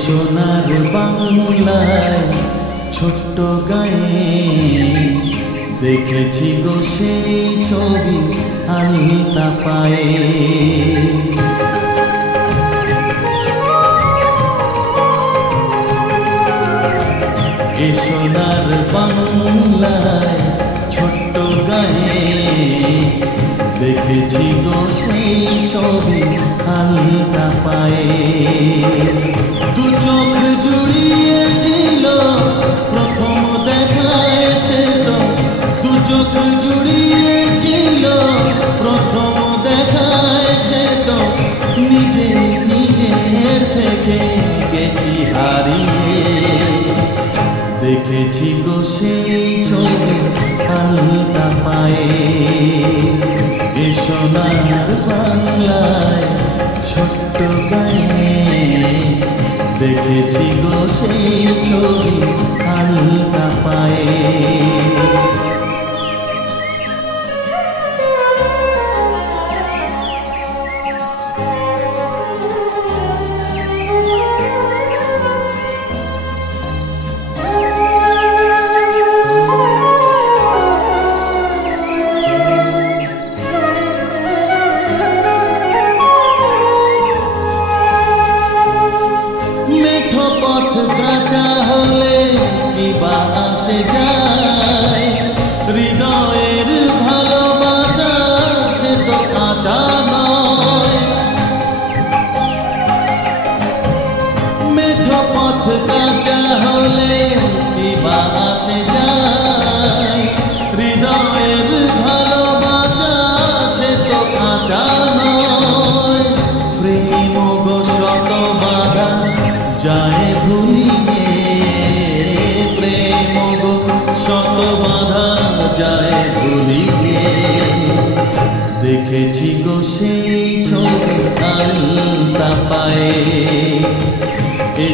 সোনার বাংলায় ছোট্ট গায়ে দেখেছি গো সেই ছবি আলতা পায়ে। সোনার বাংলায় ছোট্ট গায়ে দেখেছি গো সেই ছবি আলতা পায়ে। দু চোখ জুড়িয়েছিল প্রথম দেখায় সে তো, দু চোখ জুড়িয়েছিল প্রথম দেখায় সে তো, নিজে নিজের থেকে গেছি হারিয়ে। দেখেছি গো সেই ছবি আলতা পায়ে। সোনার বাংলায় ছোট্ট গায়ে দেখেছি গো সেই ছবি আলতা পায়ে। মেঠো পথ কাঁচা হলে কি বা আসে যায়, হৃদয়ের ভালোবাসা সে তো কাঁচা নয়। মেঠো পথ কাঁচা হলে কি বা আসে যায়, হৃদয়ের ভালোবাসা সে তো কাঁচা নয়। প্রেম গো শত বাধা যায় ভুলিয়ে, প্রেম গো শত বাধা যায় ভুলিয়ে। দেখেছি গো সেই ছবি আলতা পায়ে।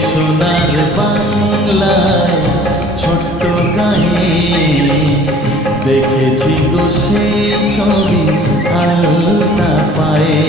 সোনার বাংলায় ছোট্ট গায়ে দেখেছি গো সেই ছবি আলতা পায়ে।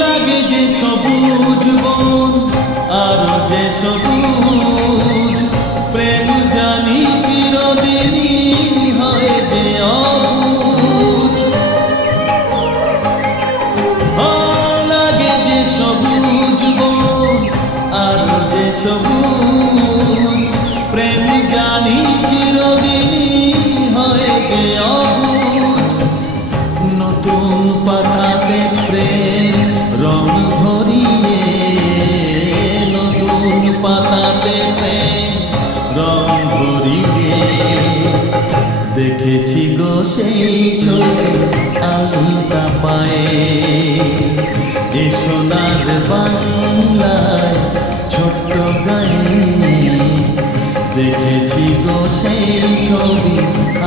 লাগে যে সবুজ বন আর যে সবুজ, প্রেম জানি চিরদিনই হয় যে অবুঝ। লাগে যে সবুজ বন আর যে সবুজ, প্রেম জানি চিরদিনই হয় যে অবুঝ। নতুন পাতাতে প্রেম রং ভরিয়ে, নতুন পাতাতে প্রেম রং ভরিয়ে। দেখেছি গো সেই ছবি আলতা পায়ে। সোনার বাংলায় ছোট্ট গায়ে দেখেছি গো সেই ছবি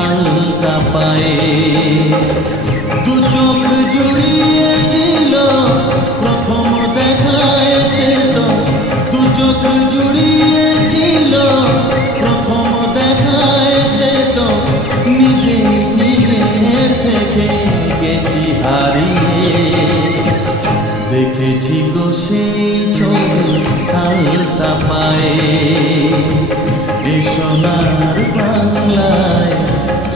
আলতা পায়ে। দু চোখ জুড়িয়েছিল প্রথম দেখায় সে তো, দু চোখ জুড়িয়েছিল প্রথম দেখায় সে তো, নিজে নিজের থেকে গেছি হারিয়ে। দেখেছি গো সেই ছবি আলতা পায়ে। সোনার বাংলায়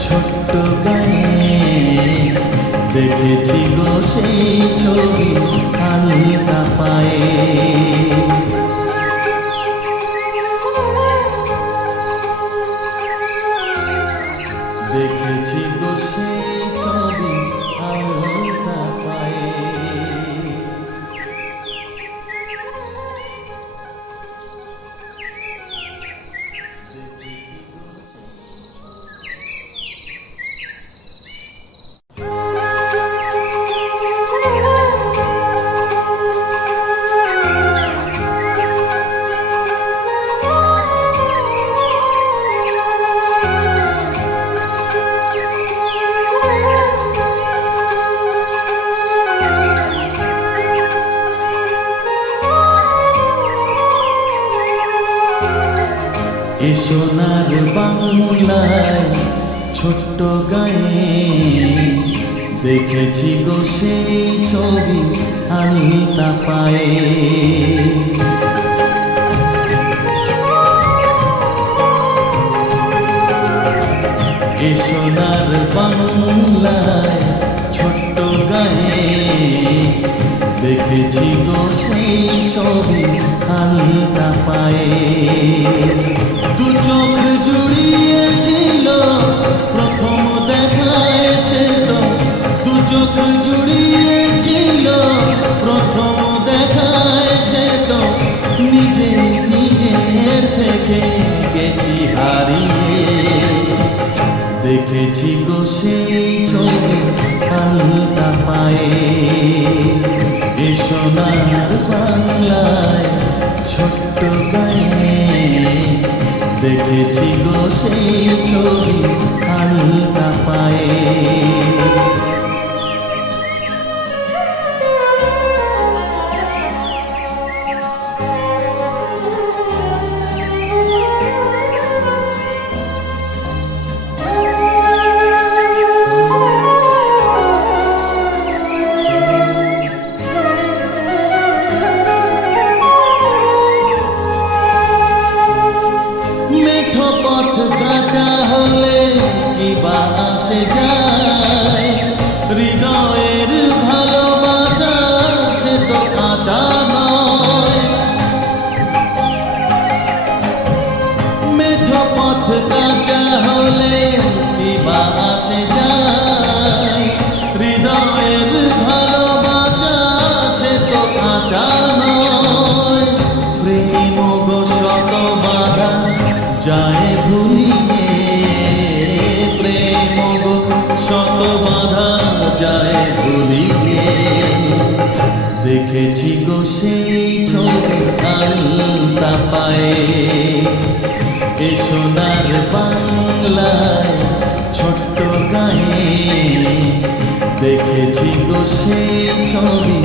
ছোট্ট গায়ে দেখেছি গো সেই ছবি আলতা পায়ে। দেখেছি গো সেই ছবি আলতা পায়ে। এ সোনার বাংলায় ছোট্ট গায়ে দেখেছি গো সেই ছবি আলতা পায়ে। এ সোনার বাংলায় ছোট্ট গায়ে দেখেছি গো সেই ছবি আলতা পায়ে। দু চোখ জুড়িয়েছিল প্রথম দেখায় সে তো, দু চোখ জুড়িয়েছিল প্রথম দেখায় সে তো, নিজে নিজের থেকে গেছি হারিয়ে। দেখেছি গো সেই ছবি আলতা পায়ে। এ সোনার বাংলায় ছোট্ট গায়ে দেখেছি গো সেই ছবি আলতা পায়ে। মেঠো পথ কাঁচা হলে কি বা আসে যায়, হৃদয়ের ভালোবাসা সে তো কাঁচা নয়। মেঠো পথ কাঁচা হলে কি বা আসে যায়, হৃদয়ের ভালোবাসা সে তো কাঁচা নয়। প্রেম গো শত বাধা যায় ভুলিয়ে, প্রেম গো শত বাধা যায় ভুলিয়ে। দেখেছি গো সেই ছবি আলতা পায়ে। এ সোনার বাংলায় ছোট্ট গায়ে দেখেছি গো সেই ছবি